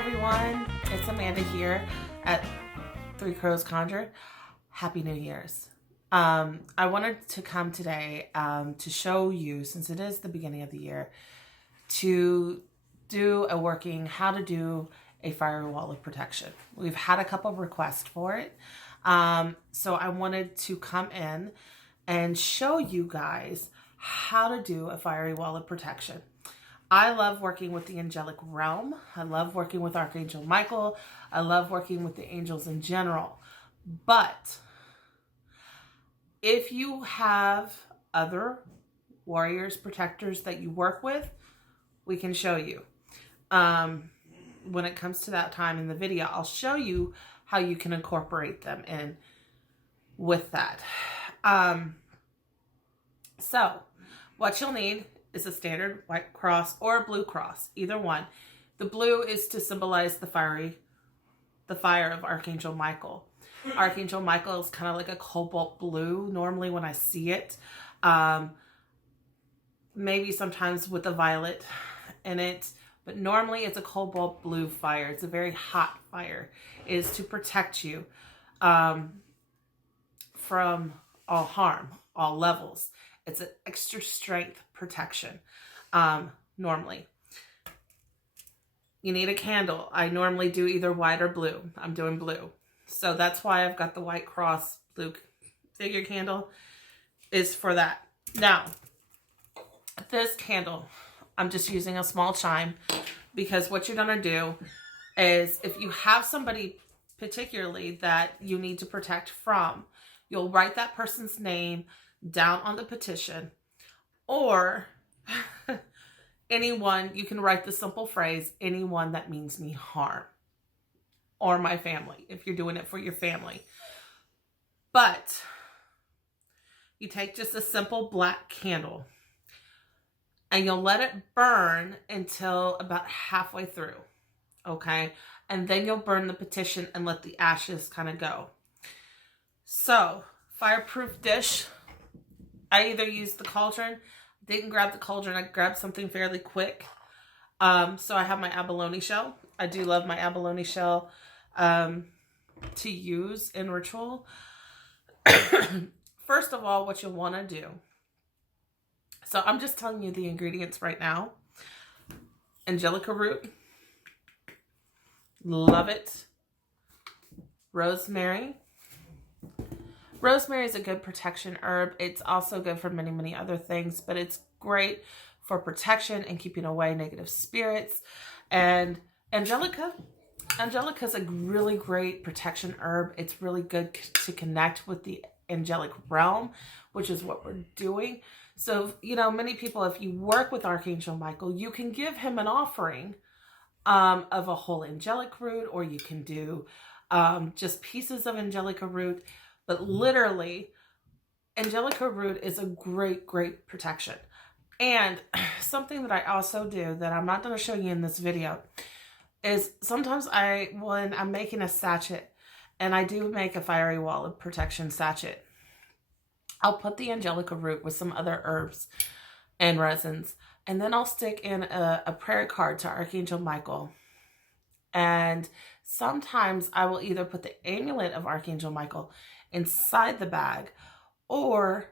everyone, it's Amanda here at Three Crows Conjure. Happy New Year's. I wanted to come today to show you, since it is the beginning of the year, to do how to do a fiery wall of protection. We've had a couple of requests for it. So I wanted to come in and show you guys how to do a fiery wall of protection. I love working with the angelic realm. I love working with Archangel Michael. I love working with the angels in general. But if you have other warriors, protectors that you work with, we can show you. When it comes to that time in the video, I'll show you how you can incorporate them in with that. So what you'll need is a standard white cross or a blue cross, either one. The blue is to symbolize the fire of Archangel Michael. Archangel Michael is kind of like a cobalt blue normally when I see it. Maybe sometimes with a violet in it, but normally it's a cobalt blue fire. It's a very hot fire. It is to protect you from all harm, all levels. It's an extra strength protection, normally. You need a candle. I normally do either white or blue. I'm doing blue. So that's why I've got the white cross blue figure candle is for that. Now, this candle, I'm just using a small chime because what you're going to do is if you have somebody particularly that you need to protect from, you'll write that person's name down on the petition, or anyone, you can write the simple phrase, anyone that means me harm, or my family, if you're doing it for your family. But you take just a simple black candle and you'll let it burn until about halfway through, okay? And then you'll burn the petition and let the ashes kind of go. So, fireproof dish. I either used the cauldron, didn't grab the cauldron, I grabbed something fairly quick. So I have my abalone shell. I do love my abalone shell to use in ritual. First of all, what you'll want to do. So I'm just telling you the ingredients right now. Angelica root. Love it. Rosemary. Rosemary is a good protection herb. It's also good for many, many other things, but it's great for protection and keeping away negative spirits. And Angelica is a really great protection herb. It's really good to connect with the angelic realm, which is what we're doing. So, you know, many people, if you work with Archangel Michael, you can give him an offering of a whole angelic root, or you can do just pieces of angelica root. But literally, angelica root is a great, great protection. And something that I also do that I'm not going to show you in this video is sometimes when I'm making a sachet, and I do make a fiery wall of protection sachet, I'll put the angelica root with some other herbs and resins. And then I'll stick in a prayer card to Archangel Michael. And sometimes I will either put the amulet of Archangel Michael inside the bag, or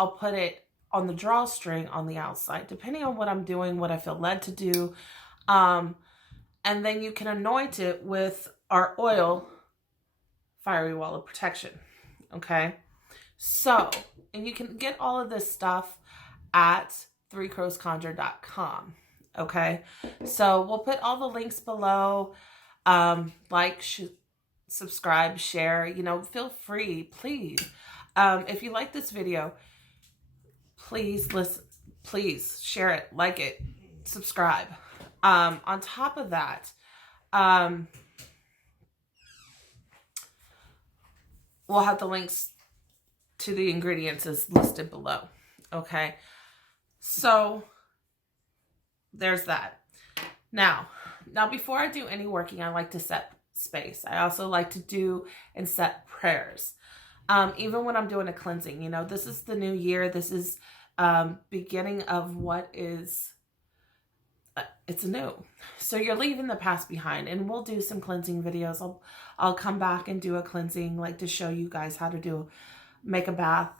I'll put it on the drawstring on the outside, depending on what I'm doing, what I feel led to do. And then you can anoint it with our oil fiery wall of protection. Okay. So, and you can get all of this stuff at threecrowsconjure.com. Okay. So we'll put all the links below. Subscribe, share, you know, feel free, please. If you like this video, please share it, like it, subscribe. On top of that, we'll have the links to the ingredients as listed below. Okay. So there's that. Now before I do any working, I like to set space. I also like to do and set prayers. Even when I'm doing a cleansing, you know, this is the new year. This is beginning of what is it's new. So you're leaving the past behind, and we'll do some cleansing videos. I'll come back and do a cleansing, like to show you guys how to make a bath.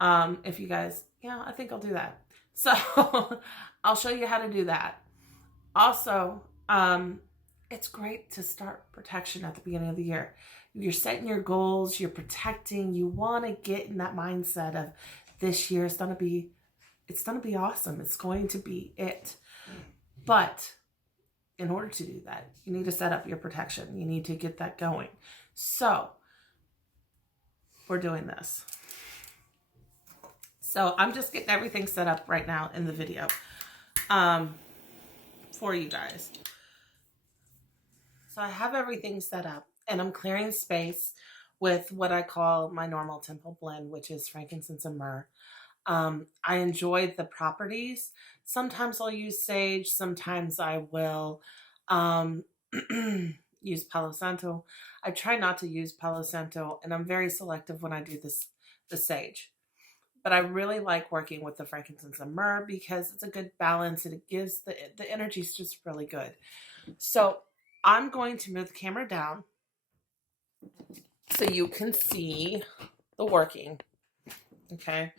If you guys, yeah, I think I'll do that. So I'll show you how to do that. Also, it's great to start protection at the beginning of the year. You're setting your goals, you're protecting, you want to get in that mindset of this year it's going to be awesome. It's going to be it. But in order to do that, you need to set up your protection. You need to get that going. So we're doing this. So I'm just getting everything set up right now in the video for you guys. So I have everything set up, and I'm clearing space with what I call my normal temple blend, which is frankincense and myrrh. I enjoy the properties. Sometimes I'll use sage. Sometimes I will use Palo Santo. I try not to use Palo Santo, and I'm very selective when I do the sage. But I really like working with the frankincense and myrrh because it's a good balance, and it gives the energy is just really good. So I'm going to move the camera down so you can see the working. Okay.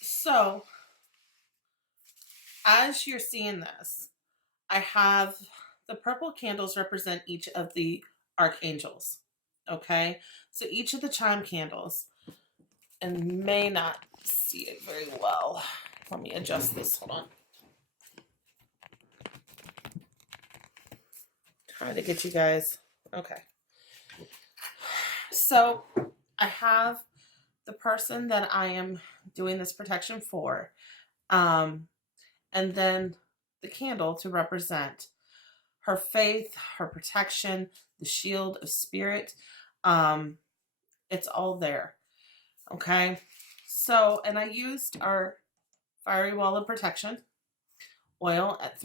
So as you're seeing this, I have the purple candles represent each of the archangels. Okay. So each of the chime candles, and may not see it very well. Let me adjust this. Hold on. Trying to get you guys. Okay. So I have the person that I am doing this protection for. And then the candle to represent her faith, her protection, the shield of spirit. It's all there. Okay. So, and I used our fiery wall of protection oil at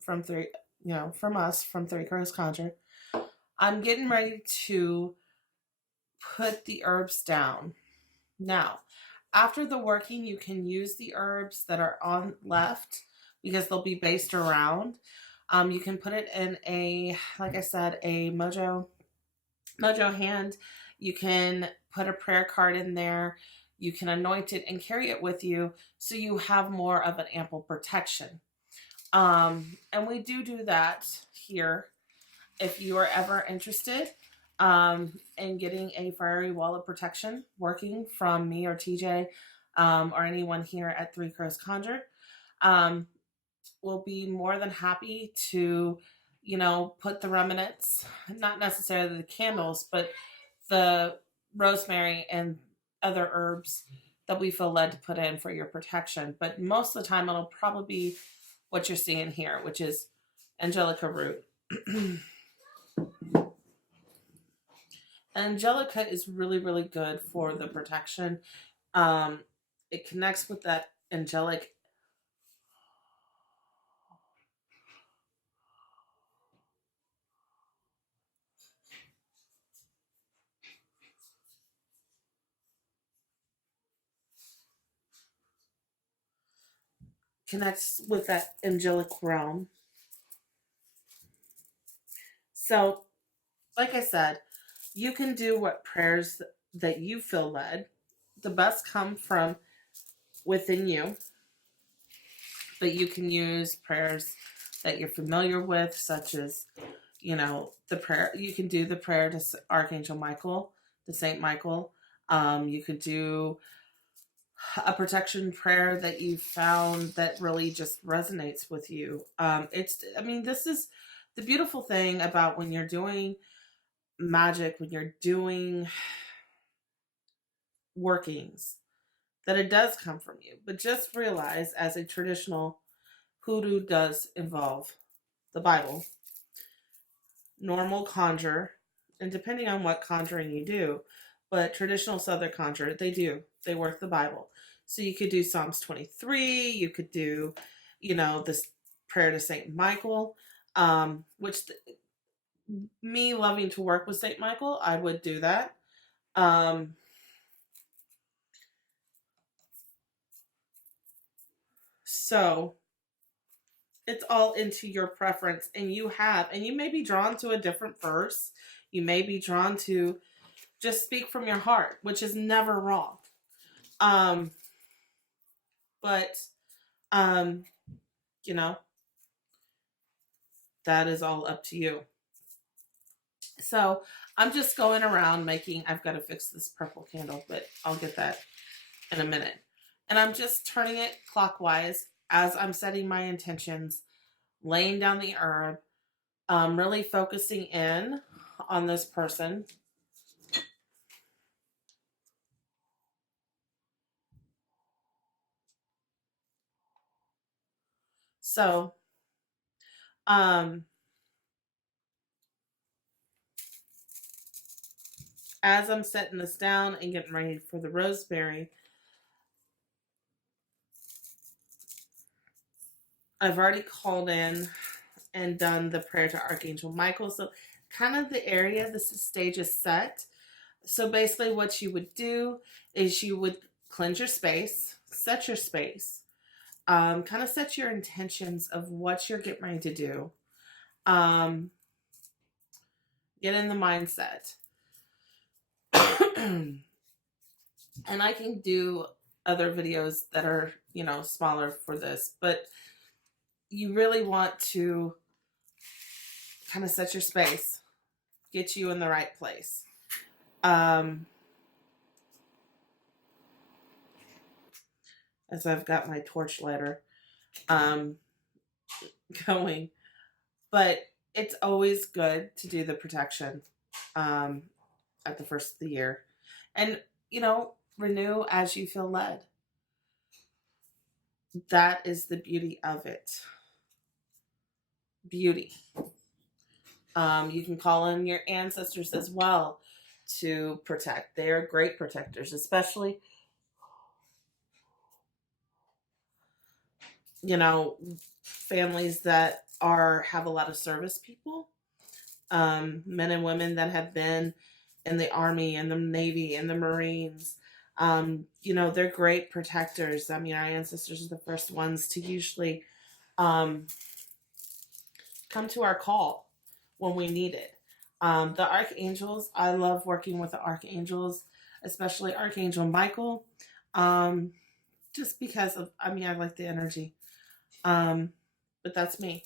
from Three Crows Conjure. I'm getting ready to put the herbs down. Now, after the working, you can use the herbs that are on left because they'll be based around. You can put it in like I said, a mojo hand. You can put a prayer card in there. You can anoint it and carry it with you so you have more of an ample protection. And we do that here if you are ever interested in getting a fiery wall of protection working from me or TJ or anyone here at Three Crows Conjure. We'll be more than happy to, put the remnants, not necessarily the candles, but the rosemary and other herbs that we feel led to put in for your protection. But most of the time, it'll probably be what you're seeing here, which is Angelica root. Angelica is really, really good for the protection. It connects with that angelic realm. So, like I said, you can do what prayers that you feel led. The best come from within you, but you can use prayers that you're familiar with, such as, the prayer. You can do the prayer to Archangel Michael, to Saint Michael. You could do a protection prayer that you found that really just resonates with you. This is the beautiful thing about when you're doing magic, when you're doing workings, that it does come from you. But just realize, as a traditional hoodoo does involve the Bible, normal conjure, and depending on what conjuring you do, but traditional Southern conjure, they work the Bible. So you could do Psalms 23, you could do, this prayer to Saint Michael, me loving to work with Saint Michael, I would do that. So It's all into your preference, and you may be drawn to a different verse. You may be drawn to just speak from your heart, which is never wrong. But you know, that is all up to you. So I'm just going around making, I've got to fix this purple candle, but I'll get that in a minute. And I'm just turning it clockwise as I'm setting my intentions, laying down the herb, really focusing in on this person. So, as I'm setting this down and getting ready for the rosemary, I've already called in and done the prayer to Archangel Michael. So kind of the area, the stage is set. So basically what you would do is you would cleanse your space, set your space, kind of set your intentions of what you're getting ready to do. Get in the mindset. And I can do other videos that are, smaller for this, but you really want to kind of set your space, get you in the right place. As I've got my torch lighter going, but it's always good to do the protection at the first of the year, and renew as you feel led. That is the beauty of it. Beauty. You can call in your ancestors as well to protect. They are great protectors, especially families that have a lot of service people, men and women that have been in the Army and the Navy and the Marines. They're great protectors. I mean, our ancestors are the first ones to usually come to our call when we need it. The archangels, I love working with the archangels, especially Archangel Michael, just because of, I like the energy. But that's me.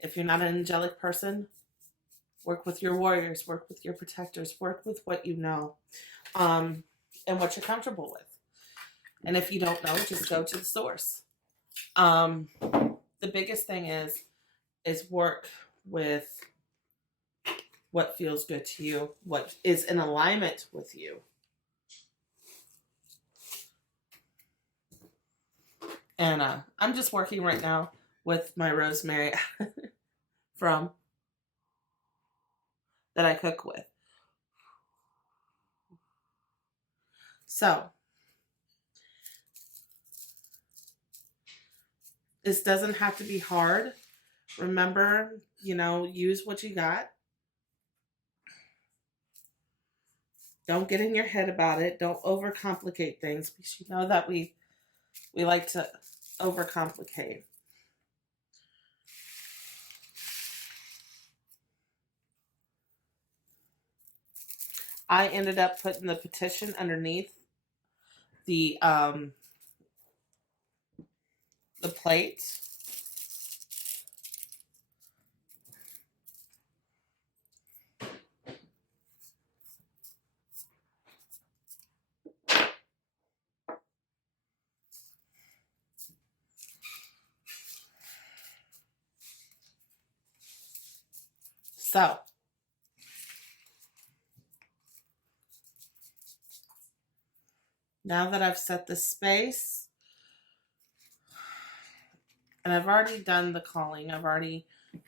If you're not an angelic person, work with your warriors, work with your protectors, work with what you know, and what you're comfortable with. And if you don't know, just go to the source. The biggest thing is work with what feels good to you, what is in alignment with you. And I'm just working right now with my rosemary that I cook with. So this doesn't have to be hard. Remember, use what you got. Don't get in your head about it. Don't overcomplicate things, because you know that we like to overcomplicate. I ended up putting the petition underneath the plate. So now that I've set the space, and I've already done the calling, I've already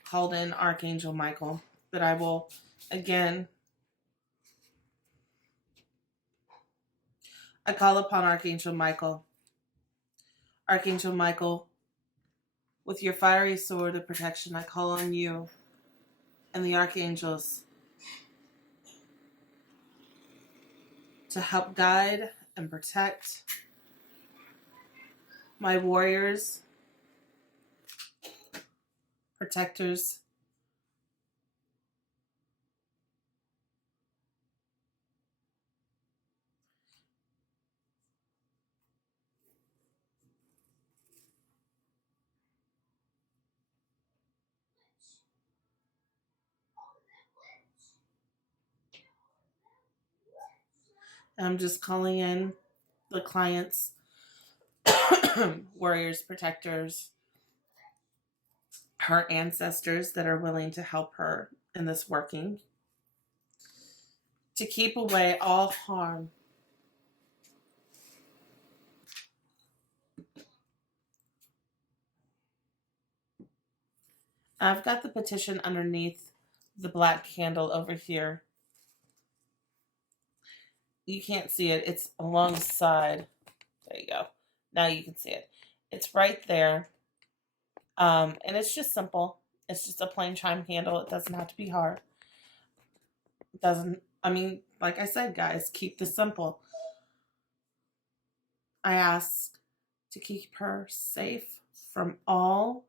called in Archangel Michael, but I will again, I call upon Archangel Michael. Archangel Michael, with your fiery sword of protection, I call on you and the archangels to help guide and protect my warriors protectors. I'm just calling in the clients, warriors, protectors, her ancestors that are willing to help her in this working, to keep away all harm. I've got the petition underneath the black candle over here. You can't see it. It's alongside. There you go. Now you can see it. It's right there. And it's just simple. It's just a plain chime candle. It doesn't have to be hard. It doesn't, I mean, like I said, guys, keep this simple. I ask to keep her safe from all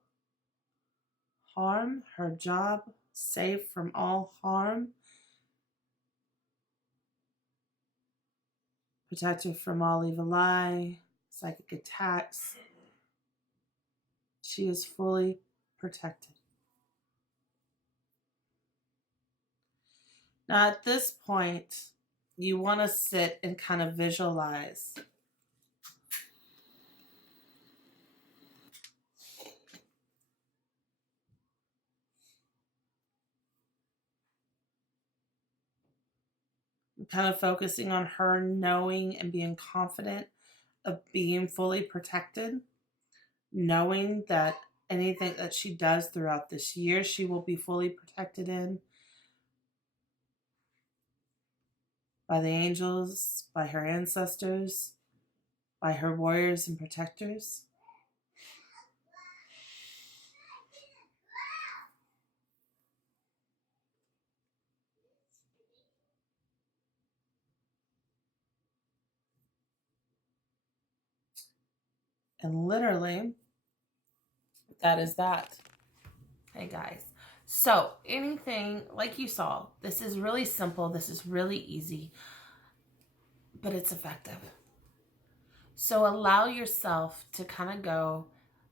harm, her job safe from all harm, protect her from all evil eye, psychic attacks. She is fully protected. Now, at this point, you want to sit and kind of visualize. Kind of focusing on her knowing and being confident of being fully protected, knowing that anything that she does throughout this year, she will be fully protected in by the angels, by her ancestors, by her warriors and protectors. And literally, that is that. Hey guys. So anything, like you saw, this is really simple. This is really easy, but it's effective. So allow yourself to kind of go,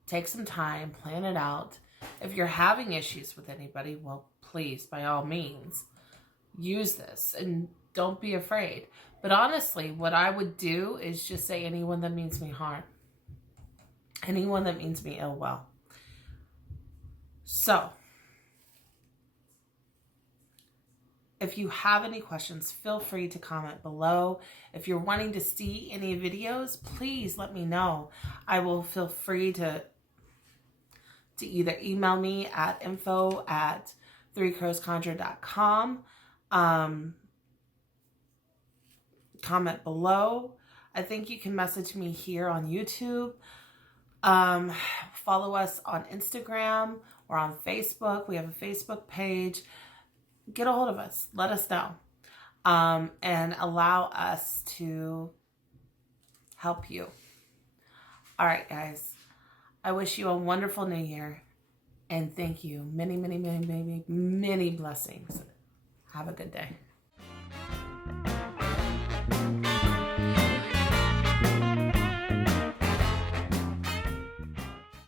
take some time, plan it out. If you're having issues with anybody, well, please, by all means, use this and don't be afraid. But honestly, what I would do is just say anyone that means me harm, anyone that means me ill will. So if you have any questions, feel free to comment below. If you're wanting to see any videos, please let me know. I will feel free to either email me at info@threecrowsconjure.com. Comment below. I think you can message me here on YouTube. Follow us on Instagram or on Facebook. We have a Facebook page. Get a hold of us. Let us know. And allow us to help you. All right, guys. I wish you a wonderful new year. And thank you. Many, many, many, many, many blessings. Have a good day.